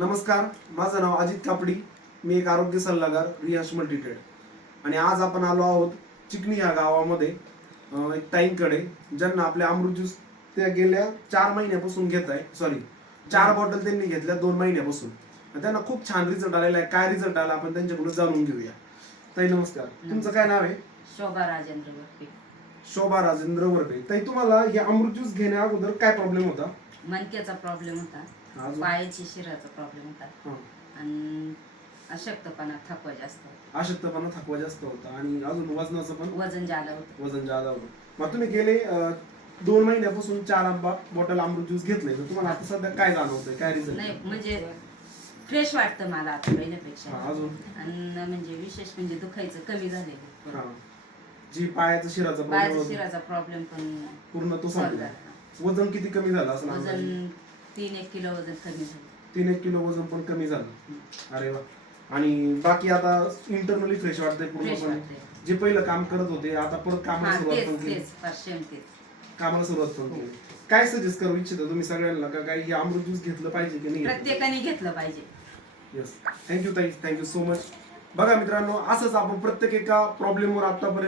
नमस्कार माझं नाव अजित कापडी. मी एक आरोग्य सल्लागार रियाश मल्टीटेड आणि आज आपण आलो आहोत चिकणी या गावामध्ये एक ताईंकडे. ज्यांना आपल्या अमृत ज्यूस त्या गेल्या चार महिन्यापासून घेत आहे. सॉरी चार बॉटल त्यांनी घेतल्या दोन महिन्यापासून. त्यांना खूप छान रिझल्ट आलेला आहे. काय रिझल्ट आला आपण त्यांच्याकडून जाणून घेऊया. ताई नमस्कार. तुमचं काय नाव आहे? शोभा राजेंद्र वरपे शोभा राजेंद्र वर्डे ताई तुम्हाला हे अमृत ज्यूस घेण्या अगोदर काय प्रॉब्लेम होता? मणक्याचा प्रॉब्लेम होता. अजून? पायाची शिराचा प्रॉब्लेम होता. हा. आणि अशक्तपणा थकवा जास्त होता. अशक्तपणा थकवा जास्त होता. आणि अजून वजनाचं पण? वजन जालं होतं. वजन जादा होतं. मग तुम्ही गेले अं, दोन महिन्यापासून चार आंबा बॉटल अमृत ज्यूस घेतलंय. तर तुम्हाला आता सध्या काय जाणवतंय? काय रिझल्ट नाही म्हणजे फ्रेश वाटतं मला आता पहिल्यापेक्षा अजून? आणि म्हणजे विशेष म्हणजे दुखायचं कमी झालेलं हा. जी पायाचं शिराचा पायाचा प्रॉब्लेम शिराचा प्रॉब्लेम पण पूर्ण तो संपला. झाला. वजन किती कमी झालं असं अंदाजे? वजन तीन एक किलो वजन कमी झालं. तीन एक किलो वजन पण कमी झालं. अरे वा. आणि बाकी आता इंटरनली फ्रेश वाटतंय फ्रेश पूर्णपणे जे पहिलं काम करत होते आता परत कामाला हा सुरुवात पण तेच केली. तेच पाचशे तेच. कामाला सुरुवात पण केली. काय सजेस्ट करू इच्छिता तुम्ही सगळ्यांना का काही अमृत ज्यूस घेतलं पाहिजे की नाही? प्रत्येकाने घेतलं पाहिजे. येस थँक्यू ताई. थँक्यू सो मच बघा मित्रांनो असंच आपण प्रत्येक एका प्रॉब्लेमवर आतापर्यंत